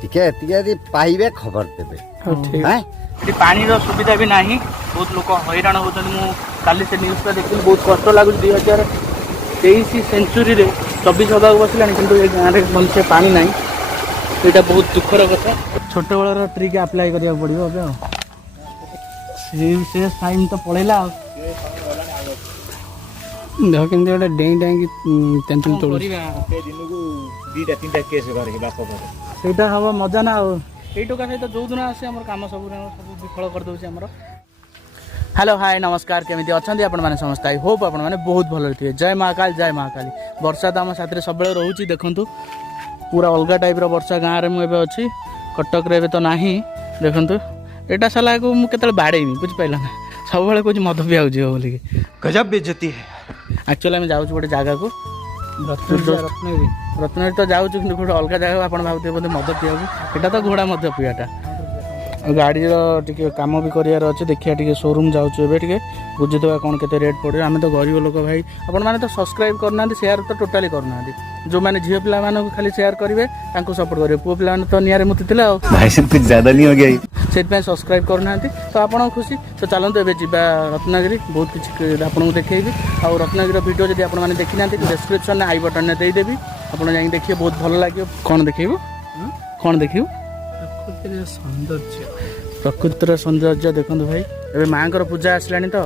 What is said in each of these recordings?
टिके पाइबे खबर देबे हैं पानी सुविधा भी नहीं बहुत लोग हैरान होती काली से न्यूज देखी बहुत कष्ट लगुच 2023 सेंचुरी 24 हवा बसला कि गाँव में भलसे पानी ना यहाँ बहुत दुखर कथा छोट बेलर ट्रिक आप्लाय करा पड़ो से टाइम तो पड़ेगा देख केमती गोटे डेई डेई तेंतुल तोड़ ସେଇଟା ହବ ମଜା ନା ଆଉ ଏଇ ଟୋକା ସହିତ ଯୋଉ ଦିନ ଆସେ ଆମର କାମ ସବୁ ବିଫଳ କରିଦେଉଛି ଆମର। ହ୍ୟାଲୋ ହାଏ ନମସ୍କାର କେମିତି ଅଛନ୍ତି ଆପଣମାନେ ସମସ୍ତେ ଆଇ ହୋପ୍ ଆପଣମାନେ ବହୁତ ଭଲରେ ଥିବେ। ଜୟ ମହାକାଳ ଜୟ ମହାକାଳୀ। ବର୍ଷା ତ ଆମ ସାଥିରେ ସବୁବେଳେ ରହୁଛି ଦେଖନ୍ତୁ ପୁରା ଅଲଗା ଟାଇପ୍ର ବର୍ଷା ଗାଁରେ ମୁଁ ଏବେ ଅଛି କଟକରେ ଏବେ ତ ନାହିଁ ଦେଖନ୍ତୁ ଏଇଟା ସାଲାକୁ ମୁଁ କେତେବେଳେ ବାଡ଼େଇନି ବୁଝିପାରିଲ ନା ସବୁବେଳେ କହୁଛି ମଦ ପିଆଉଛି ବୋଲିକି गजब बेइज्जती है। ଆକ୍ଚୁଆଲି ଆମେ ଯାଉଛୁ ଗୋଟେ ଜାଗାକୁ ରତ୍ନଗିରି ତ ଯାଉଛୁ କିନ୍ତୁ ଗୋଟେ ଅଲଗା ଜାଗାକୁ ଆପଣ ଭାବୁଥିବେ ବୋଧେ ମଦ ପିଇବାକୁ ଏଇଟା ତ ଘୋଡ଼ା ମଦ ପିଇବାଟା। ଆଉ ଗାଡ଼ିର ଟିକେ କାମ ବି କରିବାର ଅଛି ଦେଖିବା ଟିକେ ସୋରୁମ୍ ଯାଉଛୁ ଏବେ ଟିକେ ବୁଝିଦେବା କ'ଣ କେତେ ରେଟ୍ ପଡ଼ିବ। ଆମେ ତ ଗରିବ ଲୋକ ଭାଇ ଆପଣମାନେ ତ ସବସ୍କ୍ରାଇବ୍ କରୁନାହାନ୍ତି ସେୟାର ତ ଟୋଟାଲି କରୁନାହାନ୍ତି ଯେଉଁମାନେ ଝିଅ ପିଲାମାନଙ୍କୁ ଖାଲି ସେୟାର କରିବେ ତାଙ୍କୁ ସପୋର୍ଟ କରିବେ ପୁଅ ପିଲାମାନେ ତ ନିଆଁରେ ମୁତିଥିଲେ ଆଉ ସେଥିପାଇଁ ସବସ୍କ୍ରାଇବ୍ କରୁନାହାନ୍ତି ତ ଆପଣଙ୍କ ଖୁସି ତ ଚାଲନ୍ତୁ ଏବେ ଯିବା ରତ୍ନଗିରି ବହୁତ କିଛି ଆପଣଙ୍କୁ ଦେଖେଇବି। ଆଉ ରତ୍ନଗିରିର ଭିଡ଼ିଓ ଯଦି ଆପଣମାନେ ଦେଖିନାହାନ୍ତି ଡେସ୍କ୍ରିପ୍ସନ୍ରେ ଆଇ ବଟନ୍ରେ ଦେଇଦେବି ଆପଣ ଯାଇକି ଦେଖିବେ ବହୁତ ଭଲ ଲାଗିବ। କ'ଣ ଦେଖିବୁ କ'ଣ ଦେଖିବୁ ପ୍ରକୃତିର ସୌନ୍ଦର୍ଯ୍ୟ ଦେଖନ୍ତୁ ଭାଇ ଏବେ ମାଆଙ୍କର ପୂଜା ଆସିଲାଣି ତ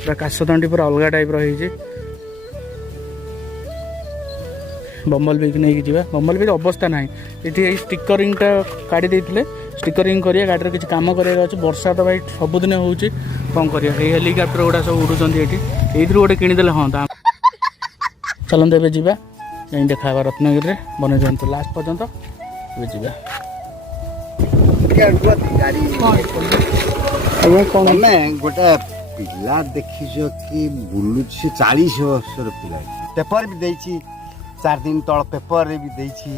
ପୁରା କାଶତଣ୍ଡି ପୁରା ଅଲଗା ଟାଇପ୍ର ହେଇଛି। ବମ୍ବଲ ବିକି ନେଇକି ଯିବା ବମ୍ବଲ ବିକି ଅବସ୍ଥା ନାହିଁ ଏଠି ଏଇ ଷ୍ଟିକରିଂଟା କାଢ଼ି ଦେଇଥିଲେ ଷ୍ଟିକରିଂ କରିବା ଗାଡ଼ିର କିଛି କାମ କରିବାର ଅଛି। ବର୍ଷା ତ ଭାଇ ସବୁଦିନ ହେଉଛି କ'ଣ କରିବା ଏଇ ହେଲିକପ୍ଟର ଗୁଡ଼ା ସବୁ ଉଡ଼ୁଛନ୍ତି ଏଠି ଏଇଥିରୁ ଗୋଟେ କିଣିଦେଲେ ହଁ ଚାଲନ୍ତୁ ଏବେ ଯିବା ଯାଇ ଦେଖା ହେବା ରତ୍ନଗିରିରେ ବନେଇଦିଅନ୍ତୁ ଲାଷ୍ଟ ପର୍ଯ୍ୟନ୍ତ ଏବେ ଯିବା। ତମେ ଗୋଟେ ପିଲା ଦେଖିଛ କି ବୁଲୁଛି 40 ବର୍ଷର ପିଲା ପେପର ବି ଦେଇଛି 4 ଦିନ ତଳ ପେପରରେ ବି ଦେଇଛି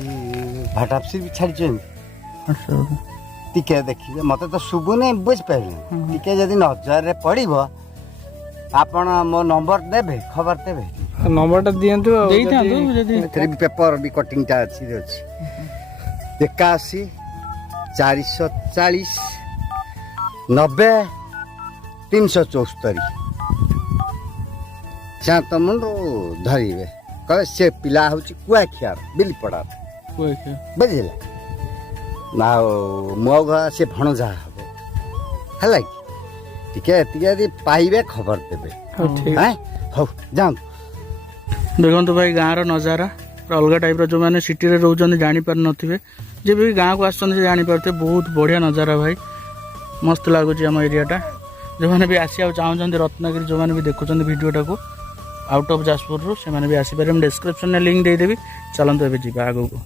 ଭାଟାପସି ବି ଛାଡ଼ିଛନ୍ତି ଟିକେ ଦେଖିବେ ମତେ ତ ଶୁଭୁନି ବୁଝିପାରିଲେ ଟିକେ ଯଦି ନଜରରେ ପଡ଼ିବ ଆପଣ ମୋ ନମ୍ବର ଦେବେ ଖବର ଦେବେ नंबरटा दियंतु ଦେଇଥାନ୍ତୁ ଯଦି ଏଥିରେ ବି ପେପର ବି କଟିଂଟା ଅଛି 81 440 90 374 ଚାତ ମୁଣ୍ଡୁ ଧରିବେ କହିବେ ସେ ପିଲା ହେଉଛି କୁଆଖିଆର ବିଲିପଡ଼ାର ବୁଝିଲେ ନା ମୋ ଘର ସେ ଭଣଜା ହବ ହେଲା କି ଟିକେ ଏତିକି ଯଦି ପାଇବେ ଖବର ଦେବେ ହଉ ଯାଆନ୍ତୁ। ଦେଖନ୍ତୁ ଭାଇ ଗାଁର ନଜାରା ପୁରା ଅଲଗା ଟାଇପ୍ର ଯେଉଁମାନେ ସିଟିରେ ରହୁଛନ୍ତି ଜାଣିପାରୁନଥିବେ ଯେବେ ବି ଗାଁକୁ ଆସୁଛନ୍ତି ସେ ଜାଣିପାରୁଥିବେ ବହୁତ ବଢ଼ିଆ ନଜାରା ଭାଇ ମସ୍ତ ଲାଗୁଛି ଆମ ଏରିଆଟା। ଯେଉଁମାନେ ବି ଆସିବାକୁ ଚାହୁଁଛନ୍ତି ରତ୍ନଗିରି ଯେଉଁମାନେ ବି ଦେଖୁଛନ୍ତି ଭିଡ଼ିଓଟାକୁ ଆଉଟ୍ ଅଫ୍ ଯାଜପୁରରୁ ସେମାନେ ବି ଆସିପାରିବେ ମୁଁ ଡେସ୍କ୍ରିପ୍ସନ୍ରେ ଲିଙ୍କ୍ ଦେଇଦେବି ଚାଲନ୍ତୁ ଏବେ ଯିବା ଆଗକୁ।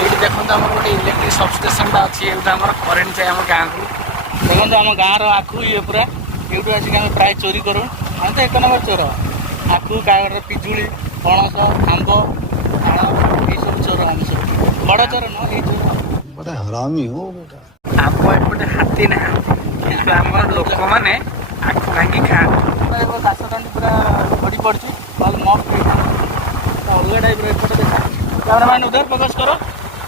ଏଇଠି ଦେଖନ୍ତୁ ଆମର ଗୋଟେ ଇଲେକ୍ଟ୍ରିକ୍ ସବଷ୍ଟେସନଟା ଅଛି ଏଇଟା ଆମର କରେଣ୍ଟ ଯାଏ ଆମ ଗାଁକୁ ଦେଖନ୍ତୁ ଆମ ଗାଁର ଆଖୁ ଇଏ ପୁରା ଏଇଠୁ ଆସିକି ଆମେ ପ୍ରାୟ ଚୋରି କରୁ ଆମେ ତ 1 ନମ୍ବର ଚୋର ଆଖୁ କାଗଡ଼ର ପିଜୁଳି ପଣସ ଆମ୍ବ ତାଳ ଏଇସବୁ ଚୋର ଆମେ ସବୁ ବଡ଼ ଚୋର ନୁହଁ ଏଇ ଚୋର ଆମ ଏପଟେ ହାତୀ ନାହାନ୍ତି କିନ୍ତୁ ଆମର ଲୋକମାନେ ଆଖୁ ଭାଙ୍ଗି ଖାଆନ୍ତି କାଶତଣ୍ଡି ପୁରା ଝଡ଼ି ପଡ଼ିଛି ନହେଲେ ମସ୍ତ ଅଲଗା ଟାଇପ୍ର ଏପଟେ ଦେଖ କ୍ୟାମେରାମ୍ୟାନ୍ ଉଧର ଫୋକସ୍ କର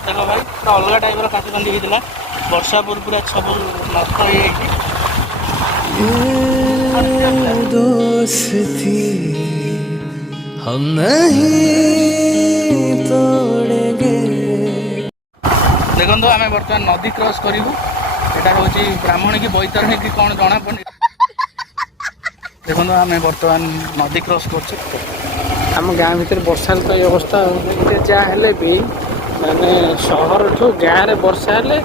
ଦେଖ ଭାଇ ପୁରା ଅଲଗା ଟାଇପ୍ର କାଶତଣ୍ଡି ହେଇଥିଲା ବର୍ଷା ପରେ ପୁରା ସବୁ ନଷ୍ଟ ହେଇଯାଇଛି। दोस्ती हम नहीं तोड़ेंगे। ଦେଖନ୍ତୁ ଆମେ ବର୍ତ୍ତମାନ ନଦୀ କ୍ରସ୍ କରିବୁ ଏଇଟା ହେଉଛି ବ୍ରାହ୍ମଣୀ କି ବୈତରଣୀ କି କ'ଣ ଜଣାପଡ଼ୁନି ଦେଖନ୍ତୁ ଆମେ ବର୍ତ୍ତମାନ ନଦୀ କ୍ରସ୍ କରୁଛୁ। ଆମ ଗାଁ ଭିତରେ ବର୍ଷା ତ ଏଇ ଅବସ୍ଥା ଯାହା ହେଲେ ବି ମାନେ ସହରଠୁ ଗାଁରେ ବର୍ଷା ହେଲେ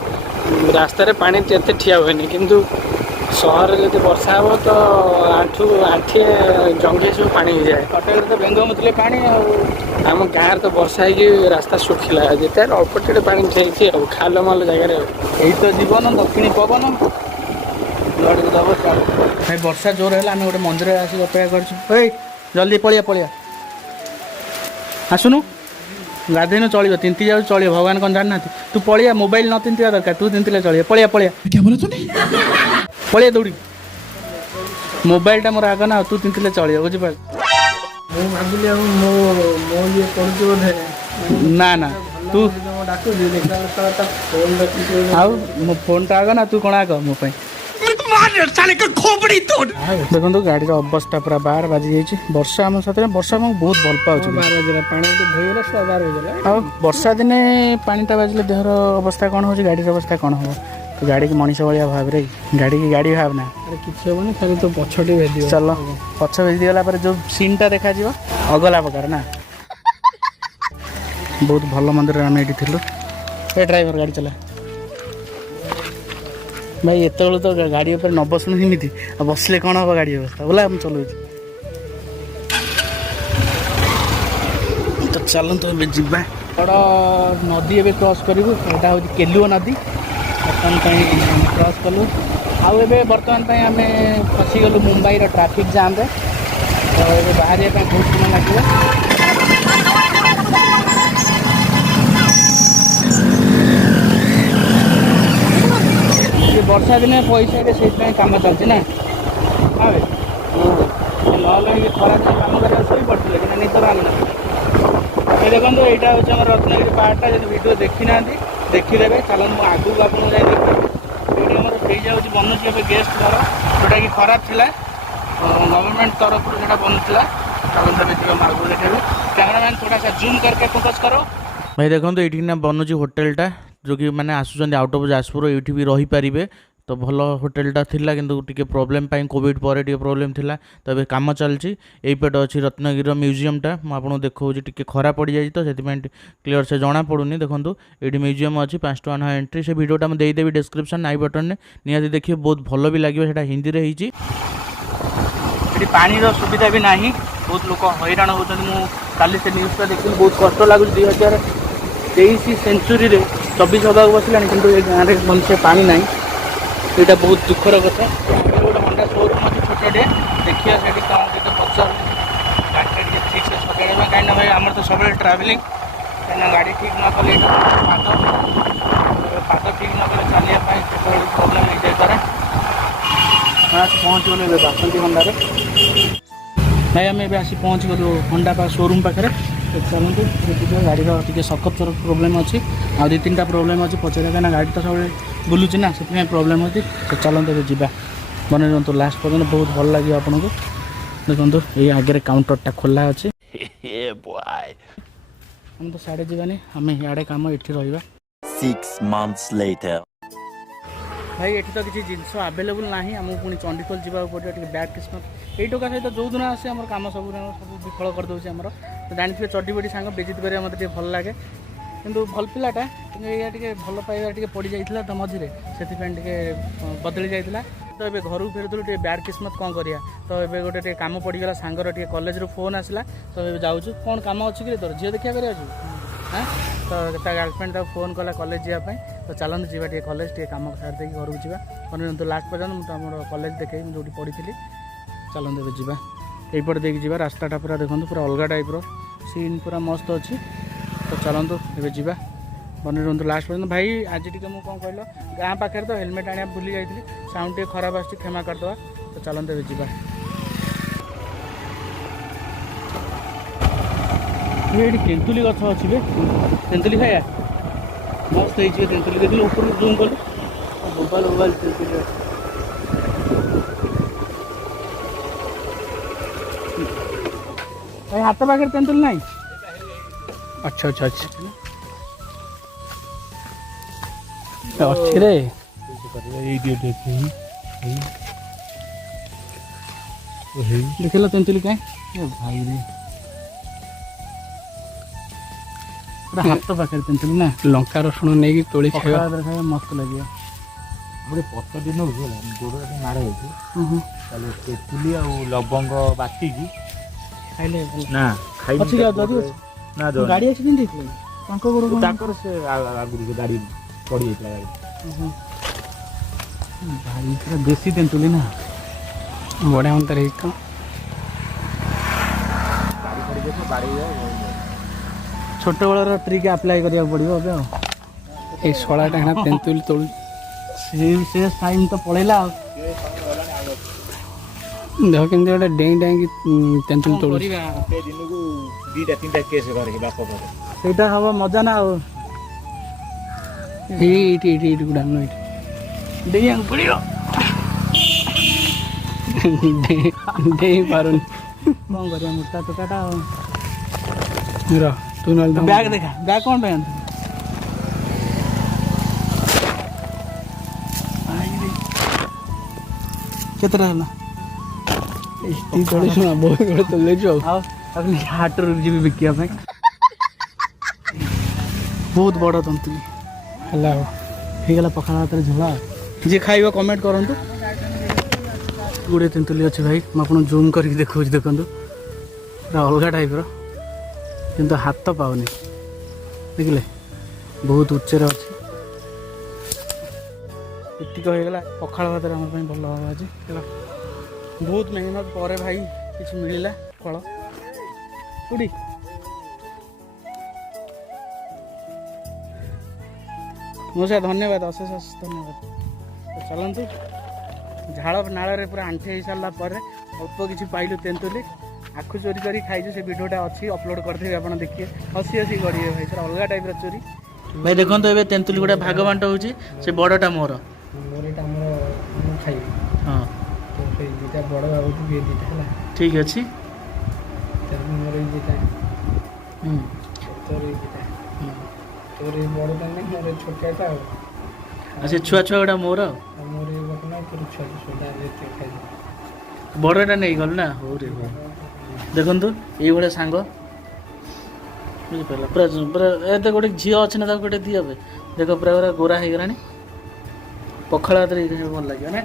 ରାସ୍ତାରେ ପାଣି ଏତେ ଠିଆ ହୁଏନି କିନ୍ତୁ ସହରରେ ଯଦି ବର୍ଷା ହେବ ତ ଆଣ୍ଠିଏ ଜଙ୍ଘିଏ ସବୁ ପାଣି ହେଇଯାଏ। କଟକରେ ତ ବେଙ୍ଗ ମୁତିଲେ ପାଣି ଆଉ ଆମ ଗାଁରେ ତ ବର୍ଷା ହେଇକି ରାସ୍ତା ଶୁଖିଲା ଯେତେ ଅଳ୍ପ ଟିକେ ପାଣି ହେଇଛି ଆଉ ଖାଲ ମାଲ ଜାଗାରେ ଆଉ ଏଇ ତ ଜୀବନ ଦକ୍ଷିଣୀ ପବନ ଯୁଆଡ଼କୁ ଦେବ ଚାଲ ଭାଇ ବର୍ଷା ଜୋର ହେଲା ଆମେ ଗୋଟେ ମନ୍ଦିରରେ ଆସିକି ଅପେକ୍ଷା କରିଛୁ ଏଇ ଜଲ୍ଦି ପଳିଆ ଆସୁନୁ ଗାଧେଇନୁ ଚଳିବ ତିନ୍ତି ଯାଉଛି ଚଳିବ ଭଗବାନ କ'ଣ ଜାଣିନାହାନ୍ତି ତୁ ପଳିଆ ମୋବାଇଲ ନ ତିନ୍ତିବା ଦରକାର ତୁ ତିନ୍ତିଲେ ଚଳିବ ପଳିଆ ପଳିଆ ଦୌଡ଼ି ମୋବାଇଲଟା ମୋର ଆଗ ନା ତୁ ତିନ୍ତିଲେ ଚଳିବ ବୁଝିପାରିଲ ମୁଁ ଭାବିଲି ଆଉ ମୋ ଇଏ କରୁଛି ବୋଧେ ନା ନା ଭଲ ତୁ ଡାକୁଛି ଦେଖିଲା ବେଳକୁ ଫୋନ୍ ରଖିଛି। ଆଉ ମୋ ଫୋନ୍ଟା ଆଗ ନା ତୁ କ'ଣ ଆଗ ମୋ ପାଇଁ? ଦେଖନ୍ତୁ ଗାଡ଼ିର ଅବସ୍ଥା ପୁରା 12 ବାଜିଯାଇଛି। ବର୍ଷା ଆମ ସାଥିରେ, ବର୍ଷା ଆମକୁ ବହୁତ ଭଲ ପାଉଛି। 12 ବାଜିଲା ପାଣି ଧୋଇଗଲା 12 ବାଜିଲା। ଆଉ ବର୍ଷା ଦିନେ ପାଣିଟା ବାଜିଲେ ଦେହର ଅବସ୍ଥା କ'ଣ ହେଉଛି, ଗାଡ଼ିର ଅବସ୍ଥା କ'ଣ ହେବ? ତୁ ଗାଡ଼ିକି ମଣିଷ ଭଳିଆ ଭାବରେ, ଗାଡ଼ିକି ଗାଡ଼ି ଭାବନା। ଆରେ କିଛି ହବନି, ଖାଲି ତ ପଛଟି ଭେଦିବ। ଚାଲ ପଛ ଭେଦିଗଲା ପରେ ଯେଉଁ ସିନ୍ଟା ଦେଖାଯିବ ଅଗଲା ପ୍ରକାର ନା। ବହୁତ ଭଲ ମନ୍ଦିରରେ ଆମେ ଏଇଠି ଥିଲୁ। ଏ ଡ୍ରାଇଭର ଗାଡ଼ି ଚଲା ଭାଇ, ଏତେବେଳୁ ତ ଗାଡ଼ି ଉପରେ ନ ବସୁନି ଏମିତି, ଆଉ ବସିଲେ କ'ଣ ହେବ ଗାଡ଼ି ଅବସ୍ଥା? ବୋଲା ମୁଁ ଚଲାଉଛି। ତ ଚାଲନ୍ତୁ ଏବେ ଯିବା। ବଡ଼ ନଦୀ ଏବେ କ୍ରସ୍ କରିବୁ, ଏଇଟା ହେଉଛି କେଲୁଅ ନଦୀ। ବର୍ତ୍ତମାନ ପାଇଁ କ୍ରସ୍ କଲୁ। ଆଉ ଏବେ ବର୍ତ୍ତମାନ ପାଇଁ ଆମେ ଫସିଗଲୁ ମୁମ୍ବାଇର ଟ୍ରାଫିକ୍ ଜାମ୍ରେ। ତ ଏବେ ବାହାରିବା ପାଇଁ ବହୁତ ସମୟ ଲାଗିବ। ବର୍ଷା ଦିନେ ପଇସାରେ ସେଇଥିପାଇଁ କାମ ଚାଲିଛି ନା। ହଁ ଭାଇ, ନହେଲେ ଏ ଖରାଦିନ କାମ କରିବାକୁ ଶୋଇପଡ଼ିଥିଲେ କିନ୍ତୁ ନିଦ ଭାଙ୍ଗୁନଥିଲା। ଏବେ ଦେଖନ୍ତୁ ଏଇଟା ହେଉଛି ଆମର ରତ୍ନଗିରି ପାହାଡ଼ଟା। ଯଦି ଭିଡ଼ିଓ ଦେଖିନାହାନ୍ତି ଦେଖିଦେବେ। ଚାଲନ୍ତୁ ମୁଁ ଆଗକୁ ଆପଣଙ୍କୁ ଯାଇ ଦେଖିବି। ଏଇଠି ଆମର ହେଇଯାଉଛି ବନୁଛି ଏବେ ଗେଷ୍ଟ ଘର, ଯେଉଁଟାକି ଖରାପ ଥିଲା, ଗଭର୍ଣ୍ଣମେଣ୍ଟ ତରଫରୁ ସେଇଟା ବନୁଥିଲା। ଚାଲନ୍ତୁ ଏବେ ଯିବା, ମୁଁ ଆଗକୁ ଦେଖେଇବି। କ୍ୟାମେରାମ୍ୟାନ୍ ଥୋଡ଼ା ସା ଜୁମ୍ କରିके ଫୋକସ୍ କର। ଭାଇ ଦେଖନ୍ତୁ ଏଇଠି ନା ବନୁଛି ହୋଟେଲଟା, ଯେଉଁକି ମାନେ ଆସୁଛନ୍ତି ଆଉଟ୍ ଅଫ୍ ଯାଜପୁର ଏଇଠି ବି ରହିପାରିବେ। ତ ଭଲ ହୋଟେଲଟା ଥିଲା, କିନ୍ତୁ ଟିକେ ପ୍ରୋବ୍ଲେମ୍ ପାଇଁ କୋଭିଡ଼ ପରେ ଟିକେ ପ୍ରୋବ୍ଲେମ୍ ଥିଲା। ତ ଏବେ କାମ ଚାଲିଛି। ଏଇପଟେ ଅଛି ରତ୍ନଗିରିର ମ୍ୟୁଜିୟମଟା, ମୁଁ ଆପଣଙ୍କୁ ଦେଖାଉଛି। ଟିକେ ଖରା ପଡ଼ିଯାଇଛି ତ ସେଥିପାଇଁ କ୍ଲିଅର୍ ସେ ଜଣାପଡ଼ୁନି। ଦେଖନ୍ତୁ ଏଇଠି ମ୍ୟୁଜିୟମ୍ ଅଛି, 5 ଟଙ୍କା ନେଖା ଏଣ୍ଟ୍ରି। ସେ ଭିଡ଼ିଓଟା ମୁଁ ଦେଇଦେବି ଡେସ୍କ୍ରିପ୍ସନ୍ ଆଇ ବଟନ୍ରେ, ନିହାତି ଦେଖିବେ, ବହୁତ ଭଲ ବି ଲାଗିବ। ସେଇଟା ହିନ୍ଦୀରେ ହେଇଛି। ଏଠି ପାଣିର ସୁବିଧା ବି ନାହିଁ, ବହୁତ ଲୋକ ହଇରାଣ ହେଉଛନ୍ତି। ମୁଁ କାଲି ସେ ନ୍ୟୁଜ୍ଟା ଦେଖିଲି, ବହୁତ କଷ୍ଟ ଲାଗୁଛି। 2023 ସେଞ୍ଚୁରୀରେ 24 ହବାକୁ ବସିଲାଣି, କିନ୍ତୁ ଏ ଗାଁରେ ଭଲସେ ପାଣି ନାହିଁ। ଏଇଟା ବହୁତ ଦୁଃଖର କଥା। ଗୋଟେ ହଣ୍ଡା ସୋରୁମ୍ ଅଛି ଛୋଟଟେ, ଦେଖିବା ସେଠି କ'ଣ କେତେ ପଚାରୁ ଗାଡ଼ିଟା ଟିକେ ଠିକ୍ସେ ସଜାଡ଼ିବା। କାହିଁକିନା ଭାଇ ଆମର ତ ସବୁବେଳେ ଟ୍ରାଭେଲିଂ, କାହିଁକିନା ଗାଡ଼ି ଠିକ୍ ନ କଲେ ପାଦ ଠିକ୍ ନ କଲେ ଚାଲିବା ପାଇଁ କେତେବେଳେ ପ୍ରୋବ୍ଲେମ୍ ହେଇଯାଇପାରେ। ଆସି ପହଞ୍ଚିଗଲୁ ଏବେ ବାସନ୍ତୀ ହଣ୍ଡାରେ। ଭାଇ ଆମେ ଏବେ ଆସି ପହଞ୍ଚିଗଲୁ ହଣ୍ଡା ସୋରୁମ୍ ପାଖରେ। ଚାଲନ୍ତୁ ଦେଖିବା, ଗାଡ଼ିର ଟିକେ ସକତ ପ୍ରୋବ୍ଲେମ୍ ଅଛି, ଆଉ 2-3ଟା ପ୍ରୋବ୍ଲେମ୍ ଅଛି ପଚାରିବା। କାହିଁକିନା ଗାଡ଼ି ତ ସବୁବେଳେ ବୁଲୁଛି ନା, ସେଥିପାଇଁ ପ୍ରୋବ୍ଲେମ୍ ଅଛି। ତ ଚାଲନ୍ତୁ ଏବେ ଯିବା, ବନେଇ ରୁହନ୍ତୁ ଲାଷ୍ଟ ପର୍ଯ୍ୟନ୍ତ, ବହୁତ ଭଲ ଲାଗିବ ଆପଣଙ୍କୁ। ଦେଖନ୍ତୁ ଏଇ ଆଗରେ କାଉଣ୍ଟରଟା ଖୋଲା ଅଛି। ଆମେ ତ ସିଆଡ଼େ ଯିବାନି, ଆମେ ଇଆଡ଼େ କାମ, ଏଠି ରହିବା। 6 months later. ଭାଇ ଏଠି ତ କିଛି ଜିନିଷ ଆଭେଲେବୁଲ୍ ନାହିଁ, ଆମକୁ ପୁଣି ଚଣ୍ଡିଖୋଲ ଯିବାକୁ ପଡ଼ିବ। ଟିକେ ବ୍ୟାଡ୍ କିସ୍ମତ ଏଇ ଟୋକା ସହିତ ଯେଉଁଦିନ ଆସେ ଆମର କାମ ସବୁ ବିଫଳ କରିଦେଉଛି ଆମର। ତ ଜାଣିଥିବେ ଚଡିବଡ଼ି ସାଙ୍ଗ ବେଜିତ କରିବା ମୋତେ ଟିକେ ଭଲ ଲାଗେ, କିନ୍ତୁ ଭଲ ପିଲାଟା, କିନ୍ତୁ ଏଇଆ ଟିକେ ଭଲ ପାଇବା ଟିକେ ପଡ଼ିଯାଇଥିଲା ତ ମଝିରେ, ସେଥିପାଇଁ ଟିକେ ବଦଳି ଯାଇଥିଲା। ତ ଏବେ ଘରକୁ ଫେରୁଥିଲୁ, ଟିକେ ବ୍ୟାଡ୍ କିସ୍ମତ କ'ଣ କରିବା। ତ ଏବେ ଗୋଟେ ଟିକେ କାମ ପଡ଼ିଗଲା, ସାଙ୍ଗର ଟିକେ କଲେଜରୁ ଫୋନ୍ ଆସିଲା। ତ ଏବେ ଯାଉଛୁ। କ'ଣ କାମ ଅଛି କି ତୋର? ଝିଅ ଦେଖିବା କରିବା ଅଛି? ହଁ, ତ ତା ଗାର୍ଲଫ୍ରେଣ୍ଡ ତାକୁ ଫୋନ୍ କଲା କଲେଜ ଯିବା ପାଇଁ। ତ ଚାଲନ୍ତୁ ଯିବା ଟିକେ କଲେଜ, ଟିକେ କାମ ସାରି ଦେଇକି ଘରକୁ ଯିବା। କିନ୍ତୁ ଲାଷ୍ଟ ପର୍ଯ୍ୟନ୍ତ ମୁଁ ତ ଆମର କଲେଜ ଦେଖେଇବି, ମୁଁ ଯେଉଁଠି ପଢ଼ିଥିଲି। ଚାଲନ୍ତୁ ଏବେ ଯିବା, ଏଇପଟେ ଦେଇକି ଯିବା। ରାସ୍ତାଟା ପୁରା ଦେଖନ୍ତୁ, ପୁରା ଅଲଗା ଟାଇପ୍ର ସିନ୍, ପୁରା ମସ୍ତ ଅଛି। ତ ଚାଲନ୍ତୁ ଏବେ ଯିବା, ବନେଇ ରୁହନ୍ତୁ ଲାଷ୍ଟ ପର୍ଯ୍ୟନ୍ତ। ଭାଇ ଆଜି ଟିକେ ମୁଁ କ'ଣ କହିଲ, ଗାଁ ପାଖରେ ତ ହେଲମେଟ୍ ଆଣିବା ଭୁଲି ଯାଇଥିଲି, ସାଉଣ୍ଡ ଟିକେ ଖରାପ ଆସୁଛି, କ୍ଷମା କରିଦେବା। ତ ଚାଲନ୍ତୁ ଏବେ ଯିବା। ଏଇଠି ତେନ୍ତୁଲି ଗଛ ଅଛି ବେ, ତେନ୍ତୁଲି ଖାଇବା ମସ୍ତ ହେଇଛି। ତେନ୍ତୁଲି ଦେଖିଲି ଉପରକୁ ଜୁମ୍ କଲୁ, ମୋବାଇଲ ତେନ୍ତୁଲି ଅଛି। ଭାଇ ହାତ ପାଖରେ ତେନ୍ତୁଲି ନାହିଁ? ଆଚ୍ଛା ଆଚ୍ଛା ଆଚ୍ଛା, ଅଛି ରେ। ଦେଖିଲ ତେନ୍ତୁଲି କାଇଁ ଭାଇ ରେ, ପୁରା ହାତ ପାଖରେ ତେନ୍ତୁଲି ନା। ଲଙ୍କା ରସୁଣ ନେଇକି ତୋଳି ଖାଇବା, ଖାଇବା ମସ୍ତ ଲାଗିବ। ଗୋଟେ ପତ ଦିନ ଗୋଡ଼ରେ ମାଡ଼ ହେଇଛି, ତାହେଲେ ତେନ୍ତୁଲି ଆଉ ଲବଙ୍ଗ ବାଟିକି ଖାଇଲେ ନା ଖାଇଲି ଅଛି କି? ଆଉ ଯଦି ଅଛି ନା ଗାଡ଼ି ଆକ୍ସିଡେଣ୍ଟ ହେଇଥିଲା ତାଙ୍କ ଗୋଡ଼? ତାଙ୍କର ସେ ଆଗରୁ ସେ ଗାଡ଼ି ପଡ଼ିଯାଇଥିଲା ଗାଡ଼ି। ଭାଇ ପୁରା ଦେଶୀ ତେନ୍ତୁଲି ନା, ବଢ଼ିଆ ମନ୍ତାରେ ହେଇଛି। ଛୋଟବେଳର ଟ୍ରିକ୍ ଆପ୍ଲାଏ କରିବାକୁ ପଡ଼ିବ ଏବେ ଆଉ। ଏଇ ଶଳାଟା ହେଣା ତେନ୍ତୁଲି ତୋଳୁ, ସେ ଟାଇମ୍ ତ ପଳେଇଲା ଆଉ। ଦେହ କେମିତି ଗୋଟେ ଡେଇଁ ଡେଇଁକି ତେନ୍ତୁଲି ତୋଳୁ। କରିବା ଦିନକୁ 2-3ଟା କେସ୍ ଘରେ ବାପ ଘରେ। ସେଇଟା ହବ ମଜା ନା ଆଉ। ଏଇଠି ଏଇଠି ଏଇଠି ଗୁଡ଼ାକ ଏଇଠି ଡେଇଁବାକୁ ପଡ଼ିବ ଡେଇଁ ପାରୁନି କ'ଣ କରିବା ମୋଟା ଟୋକାଟା ଆଉ ର ତୁ ନହେଲେ ବ୍ୟାଗ୍ ଦେଖା ବ୍ୟାଗ୍ କ'ଣ ପାଇଁ ଆଣିଥିଲୁ କେତେଟା ହେଲା ଏଠି ଚଳିଛୁ ନା ବହୁତ ବେଳେ ଚଲେଇଛୁ ଆଉ ହାଟରୁ ଯିବି ବିକିବା ପାଇଁ ବହୁତ ବଡ଼ ତନ୍ତୁଲି ହେଲା ଆଉ ହେଇଗଲା ପଖାଳ ଭାତରେ ଝୋଳ ଆଉ ଯିଏ ଖାଇବ କମେଣ୍ଟ କରନ୍ତୁ ଗୁଡ଼ିଏ ତେନ୍ତୁଲି ଅଛି ଭାଇ ମୁଁ ଆପଣଙ୍କୁ ଜୁମ୍ କରିକି ଦେଖାଉଛି ଦେଖନ୍ତୁ ପୁରା ଅଲଗା ଟାଇପ୍ର କିନ୍ତୁ ହାତ ପାଉନି ଦେଖିଲେ ବହୁତ ଉଚ୍ଚରେ ଅଛି ଏତିକ ହେଇଗଲା ପଖାଳ ଭାତରେ ଆମ ପାଇଁ ଭଲ ହେବ ଆଜି ହେଲା ବହୁତ ମେହନତ ପରେ ଭାଇ କିଛି ମିଳିଲା ଫଳ କୋଉଠି ମଉସା ଧନ୍ୟବାଦ ଅଶେଷ ଅଶେଷ ଧନ୍ୟବାଦ ଚାଲନ୍ତୁ ଝାଳ ନାଳରେ ପୁରା ଆଣ୍ଠି ହେଇସାରିଲା ପରେ ଅଳ୍ପ କିଛି ପାଇଲୁ ତେନ୍ତୁଲି ଆଖୁ ଚୋରି କରି ଖାଇଛୁ ସେ ଭିଡ଼ିଓଟା ଅଛି ଅପଲୋଡ଼ କରିଦେବି ଆପଣ ଦେଖିବେ ହସି ହସି କରିବେ ଭାଇ ସେଟା ଅଲଗା ଟାଇପ୍ର ଚୋରି ଭାଇ ଦେଖନ୍ତୁ ଏବେ ତେନ୍ତୁଲି ଗୁଡ଼ା ଭାଗ ବାଣ୍ଟ ହେଉଛି ସେ ବଡ଼ଟା ମୋର ଏଇଟା ଆମର ମୁଁ ଖାଇବି ହଁ ତ ସେଇ ଦୁଇଟା ବଡ଼ ଭାବୁଛୁ ଏ ଦୁଇଟା ହେଲା ଠିକ୍ ଅଛି ତାପରେ ମୋର ଏଇ ଦୁଇଟା ତୋର ଏଇ ଦୁଇଟା ତୋର ଏଇ ବଡ଼ଟା ନାହିଁ ମୋର ଏଇ ଛୋଟିଆଟା ଆଉ ସେ ଛୁଆ ଛୁଆ ଗୁଡ଼ା ମୋର ଆଉ ମୋର ଏଇ ବଡ଼ ନାହିଁ ତୋର ଛୁଆ ଛୁଆଟା ଏତେ ଖାଇବି ବଡ଼ଟା ନେଇଗଲ ନା ହଉ ରେ ହଉ ଦେଖନ୍ତୁ ଏଇଭଳିଆ ସାଙ୍ଗ ବୁଝିପାରିଲ ପୁରା ପୁରା ଏତେ ଗୋଟେ ଝିଅ ଅଛି ନା ତାକୁ ଗୋଟେ ଦିଅ ଦେଖ ପୁରା ପୁରା ଗୋରା ହେଇଗଲାଣି ପଖାଳ ଭାତରେ ଭଲ ଲାଗିବ ନା